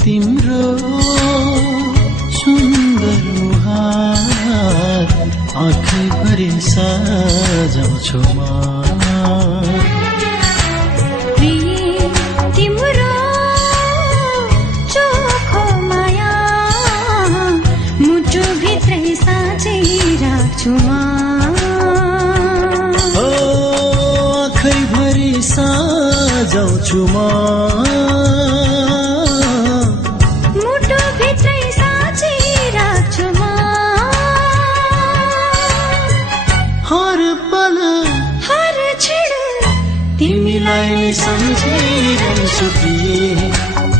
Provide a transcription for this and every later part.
तिम्रो सुन्दर मुहार आँखैभरि सजाउँछु म तिम्रो चोखो माया मुटुभित्रै साँचिराख्छु म आँखैभरि सजाउँछु म तिमीलाई नै सम्झिरहन्छु प्रिय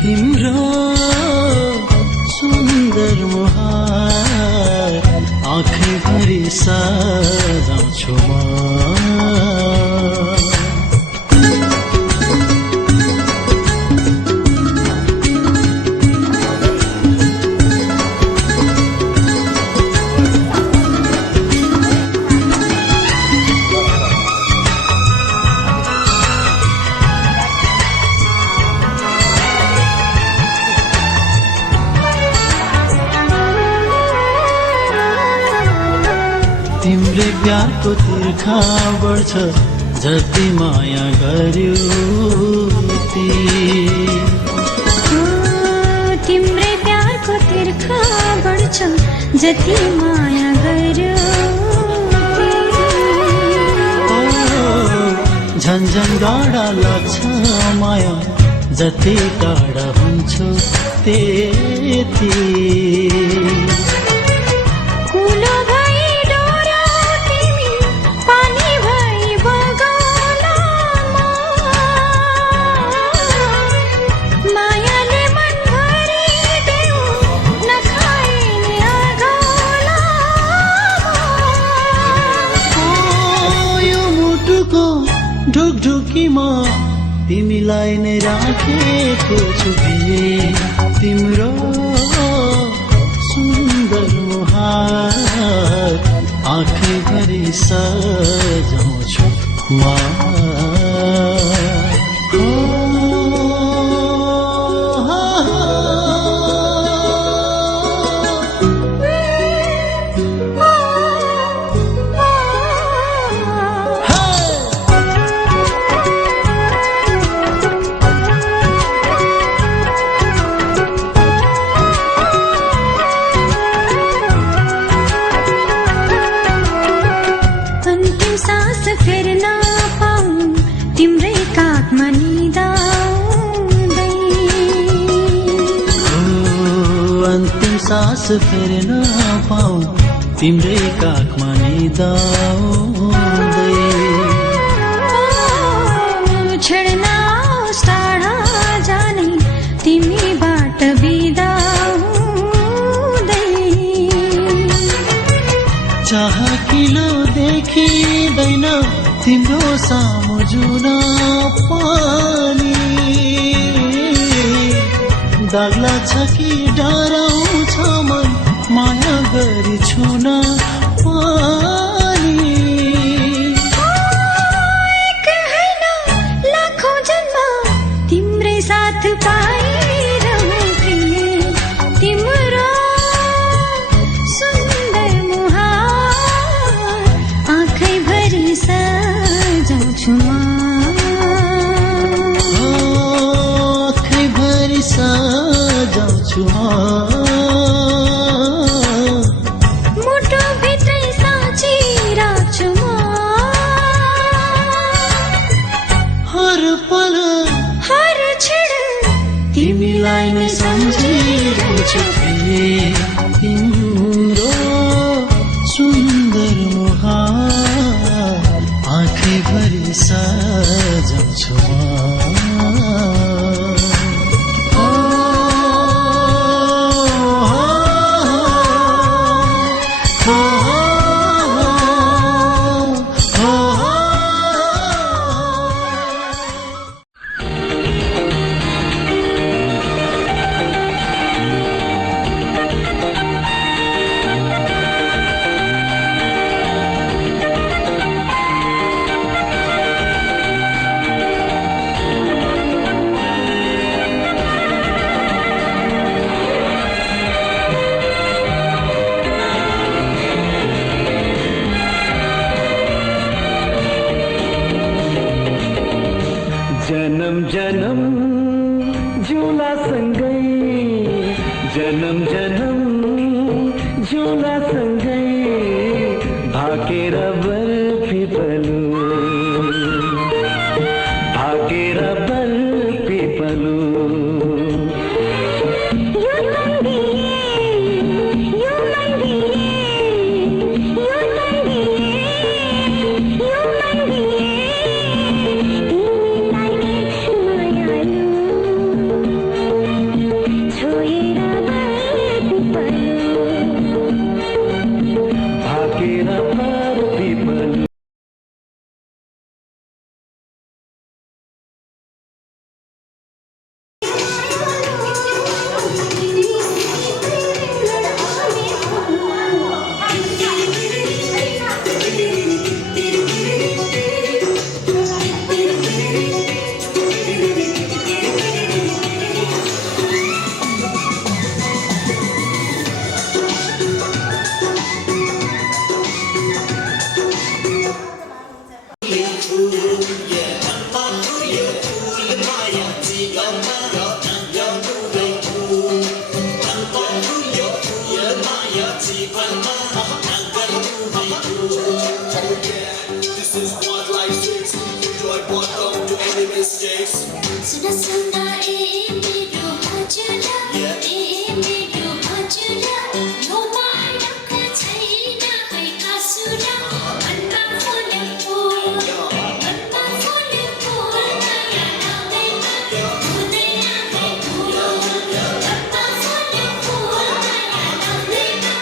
तिम्रो सुन्दर मुहार आँखैभरि सजाउँछु म तिम्रै प्यारको तिर्खा बढ्छ जति माया गर्यो तिम्रै प्यारको तिर्खा बढ्छ जति माया गर्यो झन्झन गाडा लाग्छ माया जति टाढा हुन्छ त्यति ढुकढुकीमा तिमीलाई नै राखेको छु तिम्रो सुन्दर मुहार आँखैभरि सजाउँछु म सास फेर्न पाऊँ तिम्रै काखमा निदाउँदै छड्न टाढा जाने तिमीबाट बिदा हुँदै चाह किलो देखिँदैन तिम्रो सामु जुना पानी दाग्ला छ कि डराउँछ मन माया गरी छुन पानी एक हैन लाखौं जन्म तिम्रै साथ पाइरहँ तिम्रो सुन्दर मुहार आँखैभरि सजाउँछु म आँखैभरि सजाउँछु मुटुभित्रै साँचिराख्छु म हर पल हर क्षण तिमीलाई नै सम्झिरहन्छु तिम्रो सुन्दर मुहार आँखैभरि सजाउँछु म झुला सँगै जन्म जन्म झुला सँगै Bhaker barfi पलु Bhaker barfi पलु Sudah senang ini dua hajura, ini dua hajura. Noma anak kecina hai kasura, anda boleh pun, anda boleh pun. Naya naya naya hai pun, anda boleh pun. Naya naya hai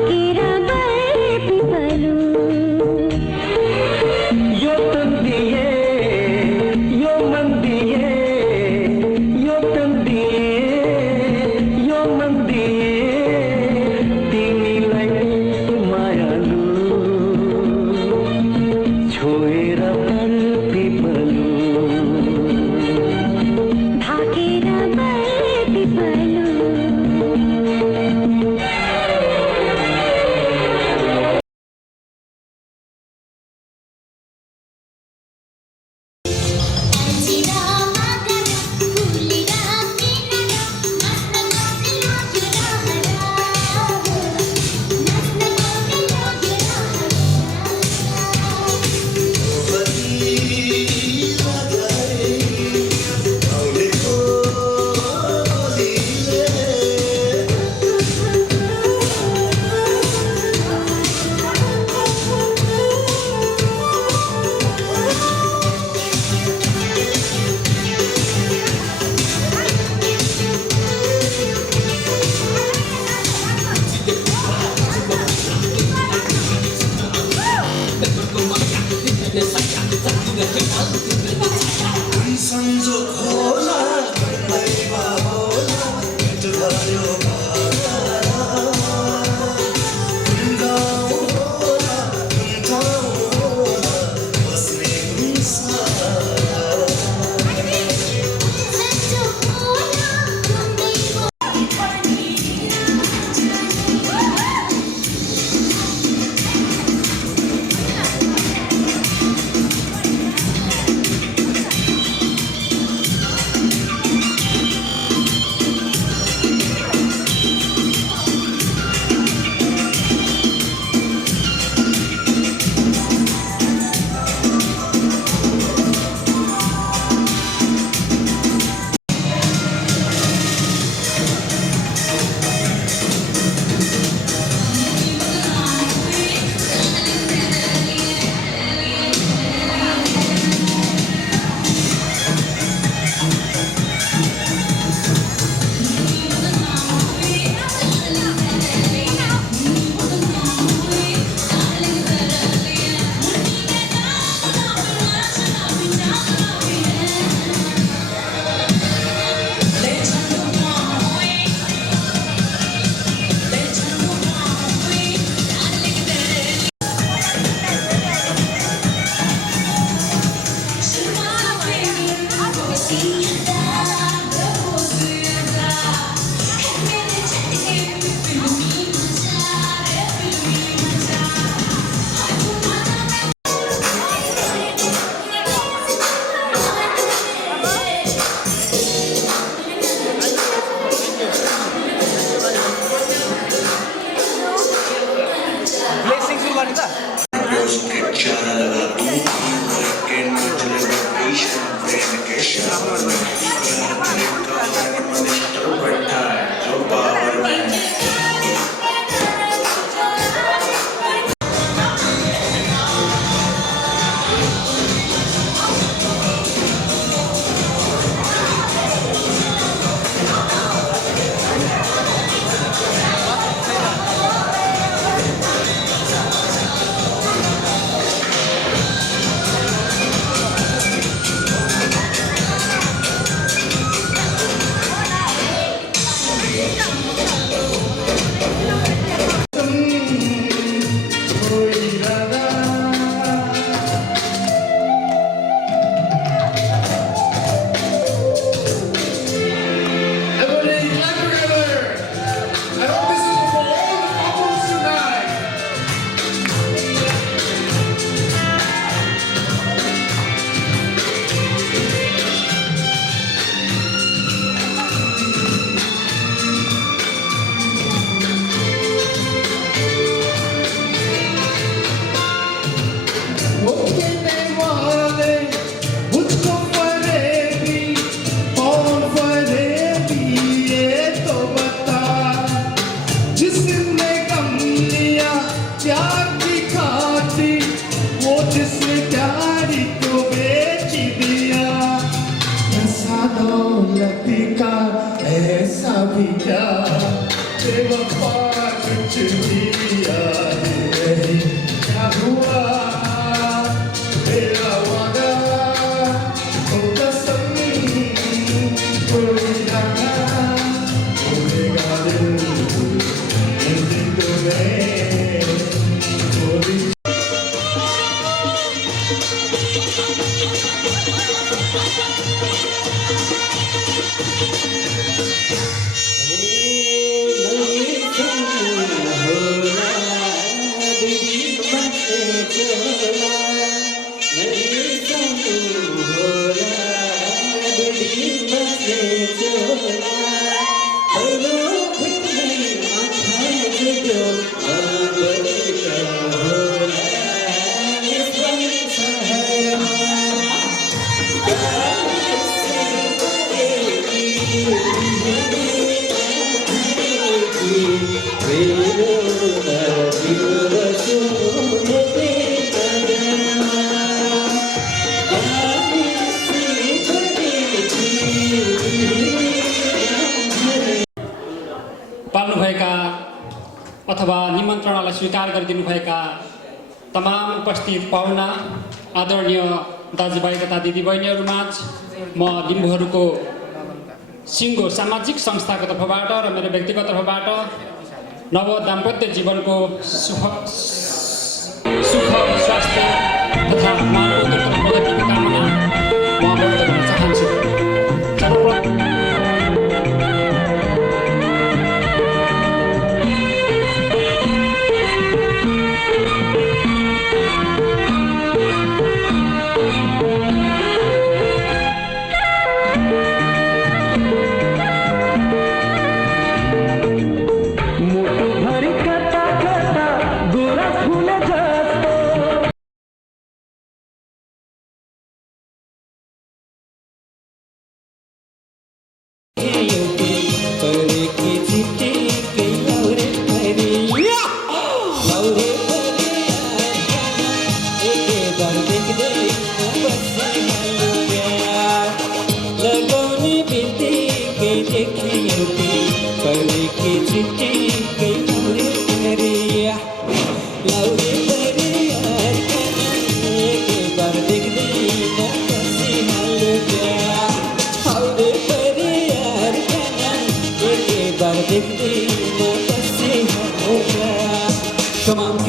भागेर बल पिपलु यो तन दिए यो मन दिए यो तन दिए यो मन दिए तिमीलाई मायालु छोएर बल पिपलु भागेर बल पिपलु पाल्नुभएका अथवा निमन्त्रणालाई स्वीकार गरिदिनुभएका तमाम उपस्थित पाहुना आदरणीय दाजुभाइ तथा दिदीबहिनीहरूमाझ म लिम्बूहरूको सिङ्गो सामाजिक संस्थाको तर्फबाट र मेरो व्यक्तिगत तर्फबाट नव दाम्पत्य जीवनको सुख स्वास्थ्य तथा मानवोत्तर प्रगतिको कामना म व्यक्त गर्न चाहन्छु।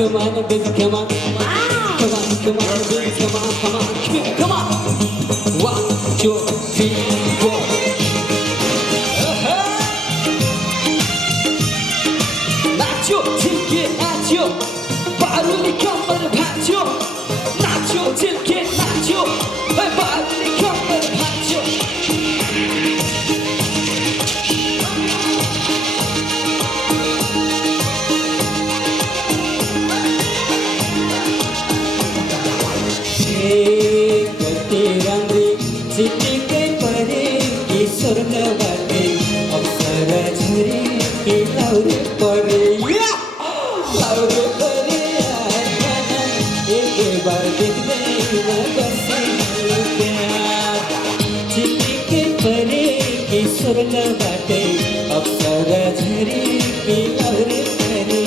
Come on, baby, come on. Come on, baby, come on. Come on. 1, 2, 3, 4. 나죠, 즐겨 나죠. 빠르게 컴바를 파죠. 나죠, 즐겨 나죠. 빠르게 컴바를 파죠. चिटिकै परे कि स्वर्गबाट अप्सरा झरी कि लाउरे परे लाउरे परे एक बार देख्दैमा बसिहाल्यो प्यार चिटिकै परे कि स्वर्गबाट अप्सरा झरी कि लाउरे परे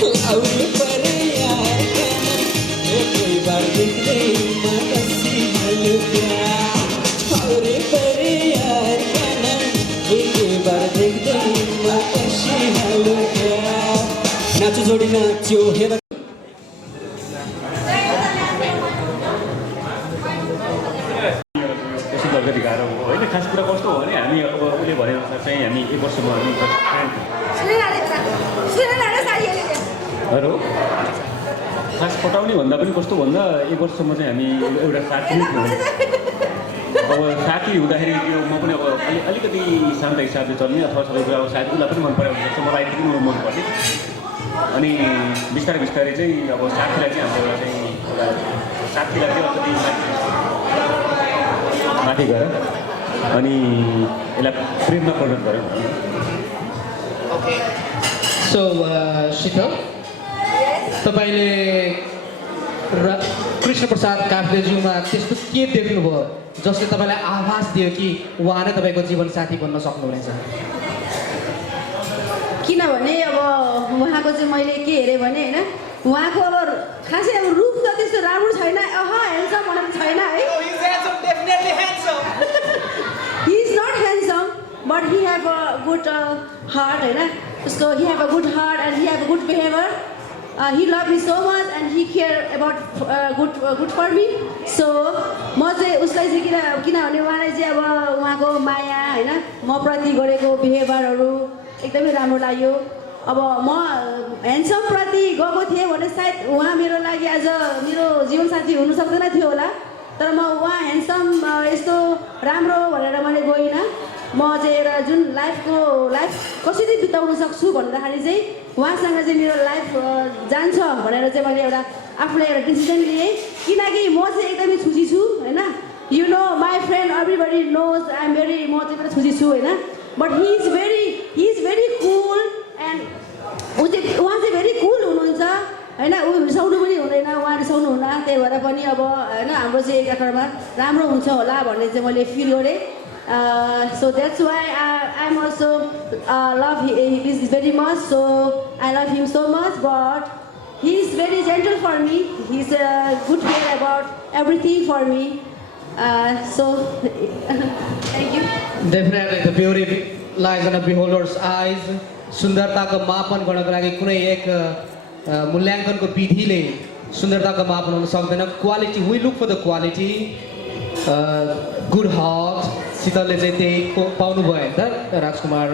लाउरे परे एक बार देख्दैमा बसिहाल्यो प्यार लाउरे परे यार काना एक बार देख्दैमा बसिहाल्यो प्यार नाचो जोडी नाच्यो हेर गरी गाह्रो हो होइन। खास कुरा कस्तो हो भने हामी अब उसले भनेअनुसार चाहिँ हामी एक वर्षमा हामी खास पटाउने भन्दा पनि कस्तो भन्दा एक वर्षमा चाहिँ हामी एउटा साथी नै थियौँ। अब साथी हुँदाखेरि त्यो म पनि अब अलिकति शान्त हिसाबले चल्ने अथवा सबै कुरा अब साथीलाई पनि मन पऱ्यो भने जस्तो मलाई पनि मन पर्ने। अनि बिस्तारै बिस्तारै चाहिँ अब साथीलाई चाहिँ हाम्रो एउटा चाहिँ साथीलाई चाहिँ अलिकति माथि गएर अनि यसलाई प्रेममा परिणत गऱ्यौँ। सो शीतल तपाईँले कृष्णप्रसाद काफ्लेज्यूमा त्यस्तो के देख्नुभयो जसले तपाईँलाई आभास दियो कि उहाँ नै तपाईँको जीवन साथी बन्न सक्नुहुनेछ? के किनभने अब उहाँको चाहिँ मैले के हेरेँ भने होइन उहाँको अब खासै अब रूप त त्यस्तो राम्रो छैन ह्यान्डसम भनेर छैन है he is not handsome but he have a good heart होइन उसको he have a good heart and he have a good behaviour he loved me so much and he cared about good for me so म चाहिँ उसलाई चाहिँ किनभने उहाँलाई चाहिँ अब उहाँको माया होइन म प्रति गरेको बिहेभियरहरू एकदमै राम्रो लाग्यो अब म ह्यान्डसम प्रति गएको थिएँ भने सायद उहाँ मेरो लागि एज अ मेरो जीवनसाथी हुनु सक्दैन थियो होला तर म उहाँ ह्यान्डसम यस्तो राम्रो भनेर मैले गइनँ म चाहिँ एउटा जुन लाइफ कसरी बिताउन सक्छु भन्दाखेरि चाहिँ उहाँसँग चाहिँ मेरो लाइफ जान्छ भनेर चाहिँ मैले एउटा आफूलाई एउटा डिसिजन लिएँ किनकि म चाहिँ एकदमै खुसी छु होइन you know my friend everybody knows म चाहिँ एउटा खुसी छु होइन but he is very cool and उहाँ चाहिँ भेरी कुल हुनुहुन्छ होइन ऊ रिसाउनु पनि हुँदैन उहाँ रिसाउनु हुन्न त्यही भएर पनि अब होइन हाम्रो चाहिँ एकअर्कामा राम्रो हुन्छ होला भन्ने चाहिँ मैले फिल गरेँ so that's why I'm also love him very much so I love him so much but he's very gentle for me he's a good care about everything for me so thank you Definitely the beauty lies in a beholder's eyes सुन्दरताको मापन गर्नको लागि कुनै एक मूल्याङ्कनको विधिले सुन्दरताको मापन हुन सक्दैन quality we look for the quality good heart शीतलले चाहिँ त्यही पाउनु भयो नि त राजकुमार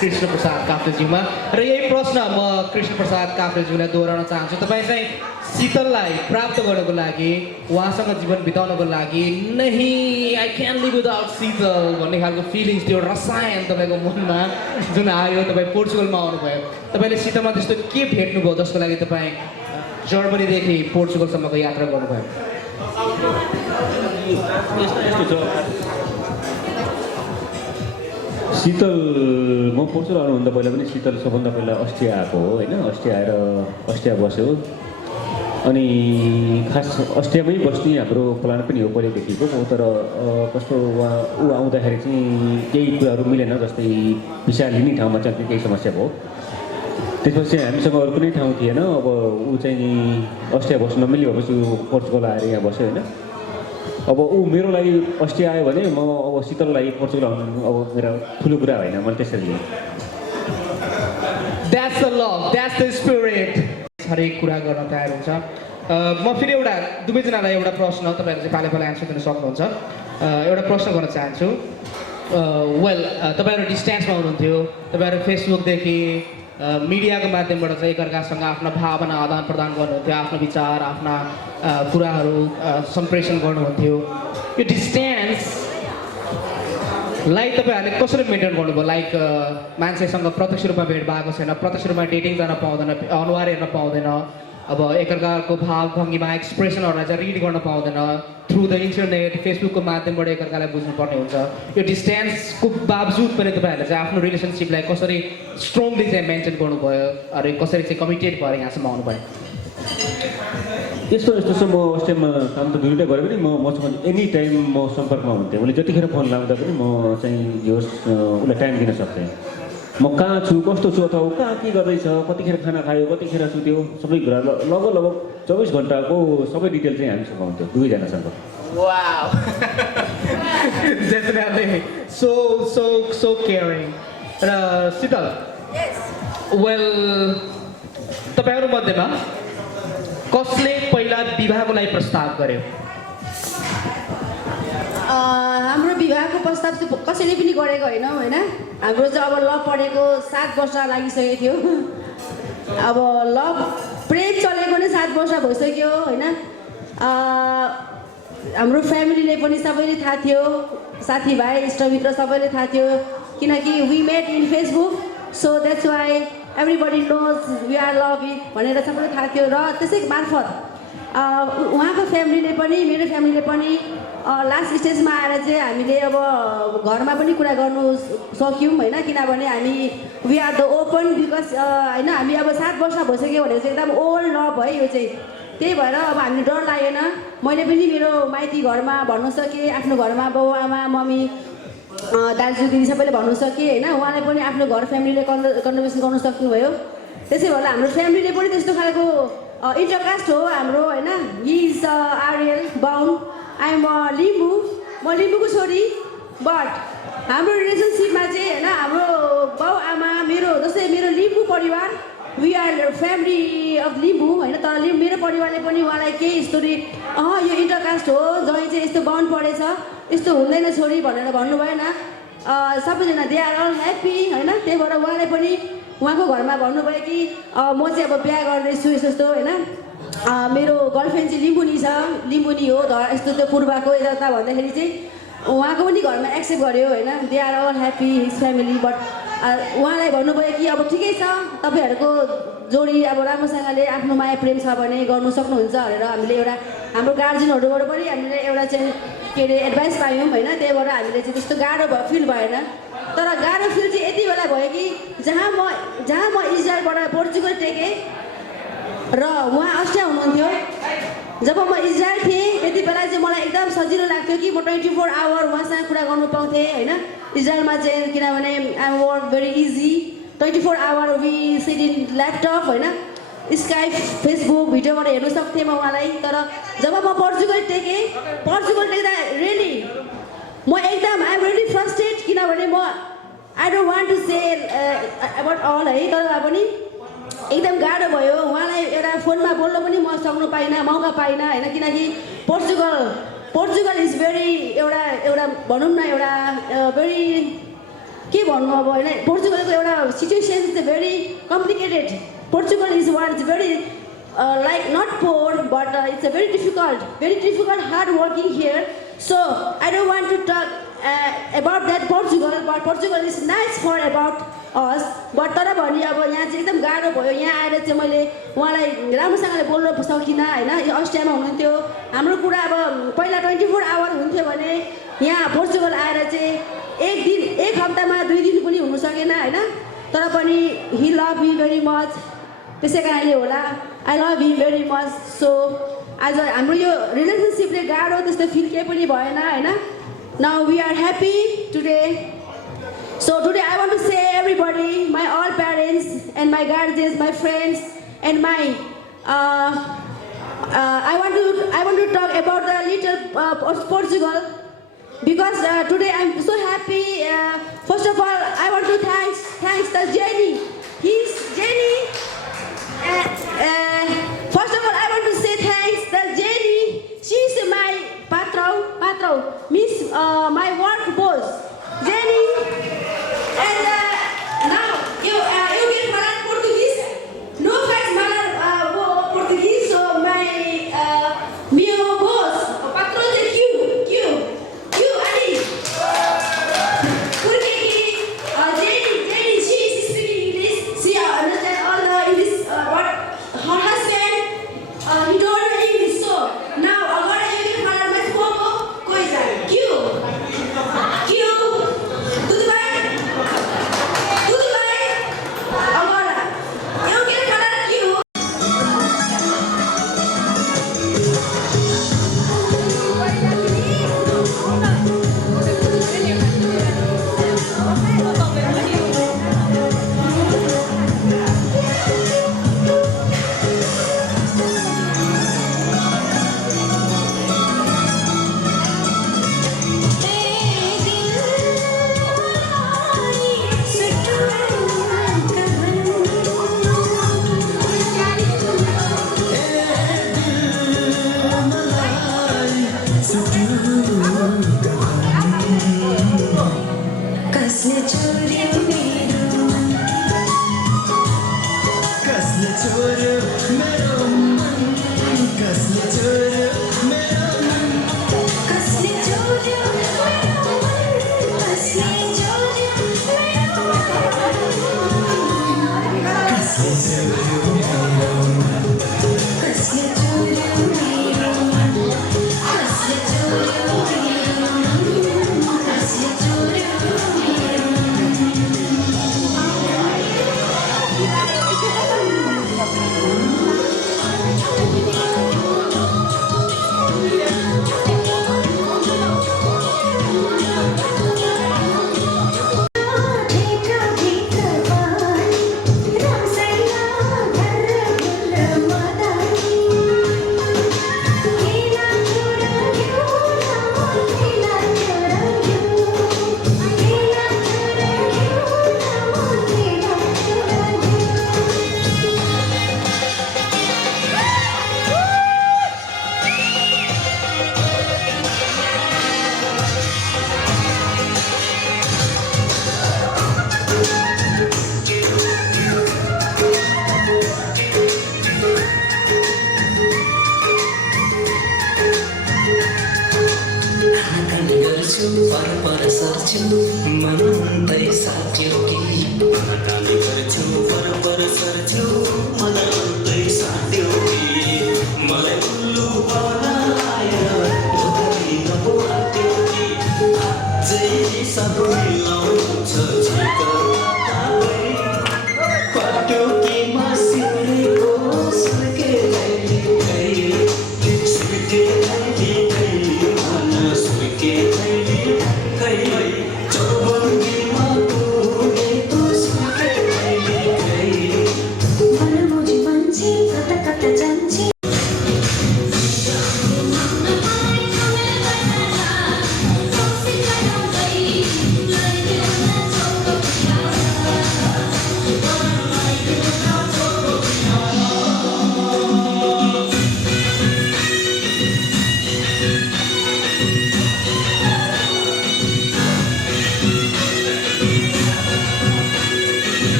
कृष्ण प्रसाद काफ्लेज्यूमा र यही प्रश्न म कृष्ण प्रसाद काफ्लेज्यूलाई दोहोऱ्याउन चाहन्छु तपाईँ चाहिँ शीतललाई प्राप्त गर्नको लागि उहाँसँग जीवन बिताउनको लागि नहीं आई क्यान लिभ विदाउट शीतल भन्ने खालको फिलिङ्स त्यो रसायन तपाईँको मनमा जुन आयो तपाईँ पोर्चुगलमा आउनुभयो तपाईँले शीतलमा त्यस्तो के भेट्नुभयो जसको लागि तपाईँ जर्मनीदेखि पोर्चुगलसम्मको यात्रा गर्नुभयो यस्तो छ शीतल म पोर्चुगल आउनुभन्दा पहिला पनि शीतल सबभन्दा पहिला अस्ट्रिया आएको हो होइन अस्ट्रिया आएर अस्ट्रिया बस्यो अनि खास अस्ट्रियामै बस्ने हाम्रो प्लान पनि हो पहिलेदेखिको तर कस्तो ऊ आउँदाखेरि चाहिँ केही कुराहरू मिलेन जस्तै भिसा लिने ठाउँमा चाहिँ केही समस्या भयो त्यसपछि हामीसँग अरू कुनै ठाउँ थिएन अब ऊ चाहिँ अस्ट्रिया बस्नु नमिल्ने भएपछि ऊ पोर्चुगल आएर यहाँ बस्यो होइन अब ऊ मेरो लागि अस्ट्रिया आयो भने म अब शीतलको लागि पोर्चुगल आउनु अब मेरो ठुलो कुरा होइन मैले त्यसरी लिएँ that's the love that's the spirit हरेक कुरा गर्न तयार हुन्छ म फेरि एउटा दुवैजनालाई एउटा प्रश्न तपाईँहरू चाहिँ पाले पाले एन्सर दिन सक्नुहुन्छ एउटा प्रश्न गर्न चाहन्छु वेल तपाईँहरू डिस्टेन्समा हुनुहुन्थ्यो तपाईँहरू फेसबुकदेखि मिडियाको माध्यमबाट चाहिँ एकअर्कासँग आफ्ना भावना आदान प्रदान गर्नुहुन्थ्यो आफ्नो विचार आफ्ना कुराहरू सम्प्रेषण गर्नुहुन्थ्यो यो डिस्टेन्सलाई तपाईँहरूले कसरी मेन्टेन गर्नुभयो लाइक मान्छेसँग प्रत्यक्ष रूपमा भेट भएको छैन प्रत्यक्ष रूपमा डेटिङ जान पाउँदैन अनुहार हेर्न पाउँदैन अब एकअर्काको भाव भङ्गीमा एक्सप्रेसनहरूलाई चाहिँ रिड गर्न पाउँदैन थ्रु द इन्टरनेट फेसबुकको माध्यमबाट एकअर्कालाई बुझ्नुपर्ने हुन्छ यो डिस्टेन्सको बावजुद पनि तपाईँहरूले चाहिँ आफ्नो रिलेसनसिपलाई कसरी स्ट्रङली चाहिँ मेन्टेन गर्नुभयो अरे कसरी चाहिँ कमिटेड भएर यहाँसम्म आउनुभयो यस्तो छ म अस्ट्रियामा काम त दुईवटा गरेँ पनि मसँग एनी टाइम म सम्पर्कमा हुन्थेँ मैले जतिखेर फोन लाउँदा पनि म चाहिँ होस् उसलाई टाइम दिन सक्थेँ म कहाँ छु कस्तो छु अथवा कहाँ के गर्दैछ कतिखेर खाना खायो कतिखेर सुत्यो सबै कुरा लगभग 24 घन्टाको सबै डिटेल चाहिँ हामीसँग हुन्थ्यो दुवैजनासँग Wow. Definitely. So caring. Sital. Yes. Well, तपाईहरु मध्येमा कसले पहिला विवाहको लागि प्रस्ताव गर्यो? हाम्रो विवाहको प्रस्ताव चाहिँ कसैले पनि गरेको होइन हैन हाम्रो चाहिँ अब लभ पढेको 7 वर्ष लागिसकेको थियो अब लभ प्रेम चलेको नै 7 वर्ष भइसक्यो हैन हाम्रो फ्यामिलीले पनि सबैले थाहा थियो साथीभाइ इष्टमित्र सबैले थाहा थियो किनकि we met in Facebook so that's why everybody knows we are love भनेर सबैले थाहा थियो र त्यसै मार्फत उहाँको फ्यामिलीले पनि मेरो फ्यामिलीले पनि लास्ट स्टेजमा आएर चाहिँ हामीले अब घरमा पनि कुरा गर्नु सक्यौँ हैन किनभने हामी we are the open because हैन हामी अब 7 वर्ष भइसक्यो भनेर चाहिँ एकदम ओल्ड लभ है यो चाहिँ त्यही भएर अब हामीले डर लागेन मैले पनि मेरो माइती घरमा भन्न सकेँ आफ्नो घरमा बाउ आमा मम्मी दाजु दिदी सबैले भन्नु सके होइन उहाँले पनि आफ्नो घर फ्यामिलीले कन्ट्रिब्युसन गर्नु सक्नुभयो त्यसै भएर हाम्रो फ्यामिलीले पनि त्यस्तो खालको इन्टरकास्ट हो हाम्रो होइन he is Aryal Bahun I am Limbu म लिम्बूको छोरी बट हाम्रो रिलेसनसिपमा चाहिँ होइन हाम्रो बाउ आमा मेरो जस्तै मेरो लिम्बू परिवार we are family of Limbu होइन तर मेरो परिवारले पनि उहाँलाई केही स्टोरी यो इन्टरकास्ट हो जहीँ चाहिँ यस्तो बाहुन परेछ यस्तो हुँदैन छोरी भनेर भन्नु भएन सबैजना दे आर अल ह्याप्पी होइन त्यही भएर उहाँले पनि उहाँको घरमा भन्नुभयो कि म चाहिँ अब बिहा गर्दैछु यस्तो होइन मेरो गर्लफ्रेन्ड चाहिँ लिम्बुनी छ लिम्बुनी हो यस्तो त्यो पूर्वको यता भन्दाखेरि चाहिँ उहाँको पनि घरमा एक्सेप्ट गर्यो होइन they are all happy his family but उहाँलाई भन्नुभयो कि अब ठिकै छ तपाईँहरूको जोडी अब राम्रोसँगले आफ्नो माया प्रेम छ भने गर्नु सक्नुहुन्छ भनेर हामीले एउटा हाम्रो गार्जेनहरूबाट पनि हामीले एउटा चाहिँ के अरे एडभाइस पायौँ होइन त्यही भएर हामीले चाहिँ त्यस्तो गाह्रो फिल भएन तर गाह्रो फिल चाहिँ यति बेला भयो कि जहाँ म इजरायलबाट पोर्चुगल टेकेँ र उहाँ अस्ट्रिया हुनुहुन्थ्यो जब म इजरायल थिएँ त्यति बेला चाहिँ मलाई एकदम सजिलो लाग्थ्यो कि म 24 आवर उहाँसँग कुरा गर्नु पाउँथेँ होइन इजरायलमा चाहिँ किनभने I work very easy 24 hour we sit in laptop होइन स्काइप फेसबुक भिडियोबाट हेर्नु सक्थेँ म उहाँलाई तर जब म पोर्चुगल टेक्दा रियली म एकदम आइ एम रियली फ्रस्ट्रेट किनभने म I don't want to say about all है तर भए पनि एकदम गाह्रो भयो उहाँलाई एउटा फोनमा बोल्न पनि म सक्नु पाइनँ मौका पाइनँ होइन किनकि पोर्चुगल इज भेरी एउटा भनौँ न एउटा भेरी के भन्नु अब होइन पोर्चुगलको एउटा सिचुएसन चाहिँ very complicated Portugal is one is very like not poor but it's a very difficult hard working here so I don't want to talk about that Portugal but Portugal is nice for about us but तर भने अब यहाँ चाहिँ एकदम गाह्रो भयो यहाँ आएर चाहिँ मैले उहाँलाई राम्रोसँगले बोल्न सकिनँ होइन यो अस्ट्रियामा हुनुहुन्थ्यो हाम्रो कुरा अब पहिला 24 आवर हुन्थ्यो भने यहाँ पोर्चुगल आएर चाहिँ एक हप्तामा 2 दिन पनि हुनु सकेन होइन तर पनि he love me very much त्यसै कारणले होला I love him very much so आज हाम्रो यो रिलेसनसिपले गाह्रो त्यस्तो फिल केही पनि भएन होइन Now we are happy today. So today I want to say everybody, my all parents and my guardians, my friends and my I want to talk about the little Portugal because today I'm so happy. First of all, I want to thanks the Jenny. He's Jenny. First of all, I want to say thanks the Jenny. She's my patron means my work boss Jenny and now you can falar Portuguese no faz falar Portuguese so my meu boss patron de Q ali porque Jenny she is speaking English she understand all the English what her husband he don't know English so now agora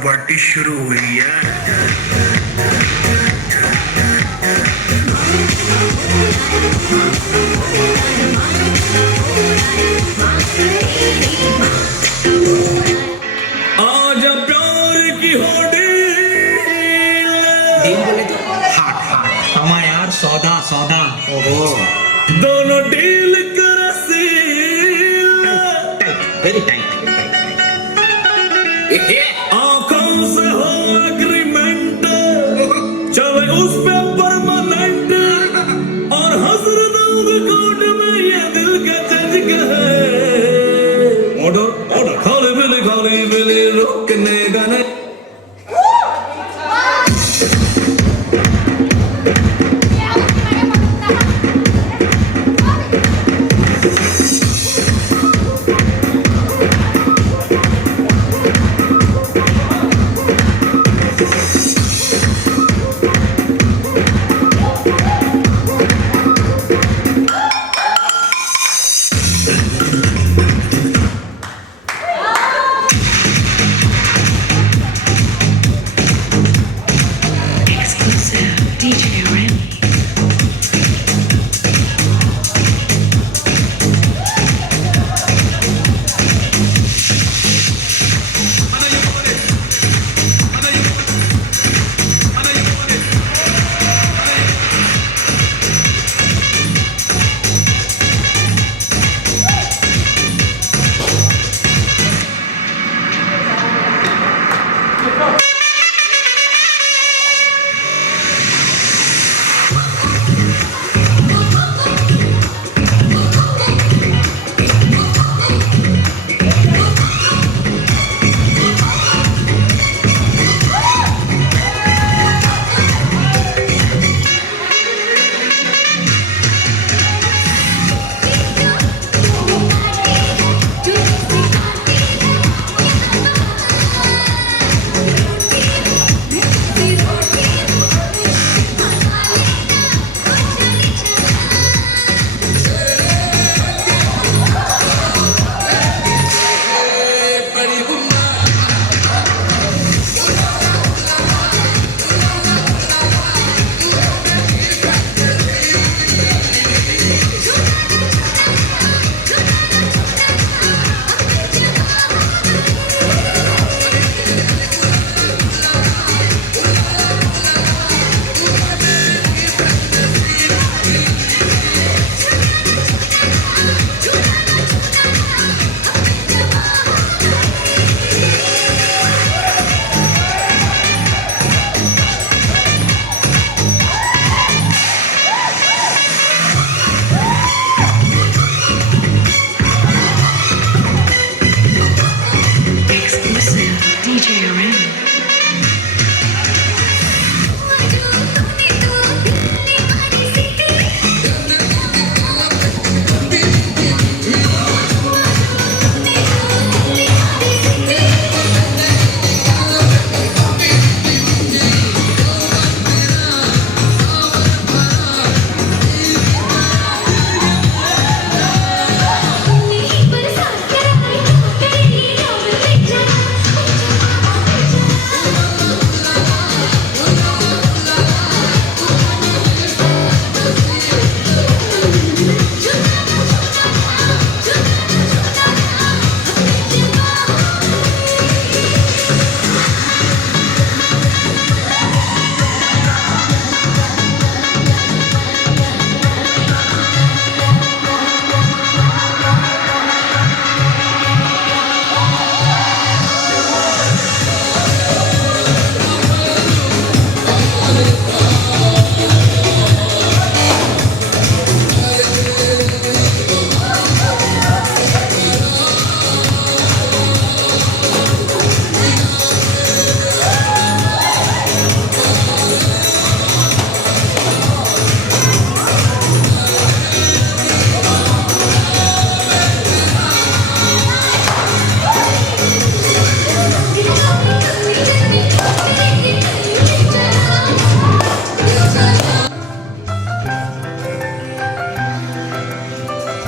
तो party शुरू हुई है। आज प्यार की होड़ी बोले तो हाट हाट हमारे यार सौदा सौदा ओहो दोनों डील कर वेरी टाइट आंखों से हो एग्रीमेंट चले उस पे परमानेंट और हजरत कोर्ट में ये दिल का जज कहे ऑर्डर ऑर्डर खाली बिली रोकने का नहीं।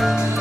Thank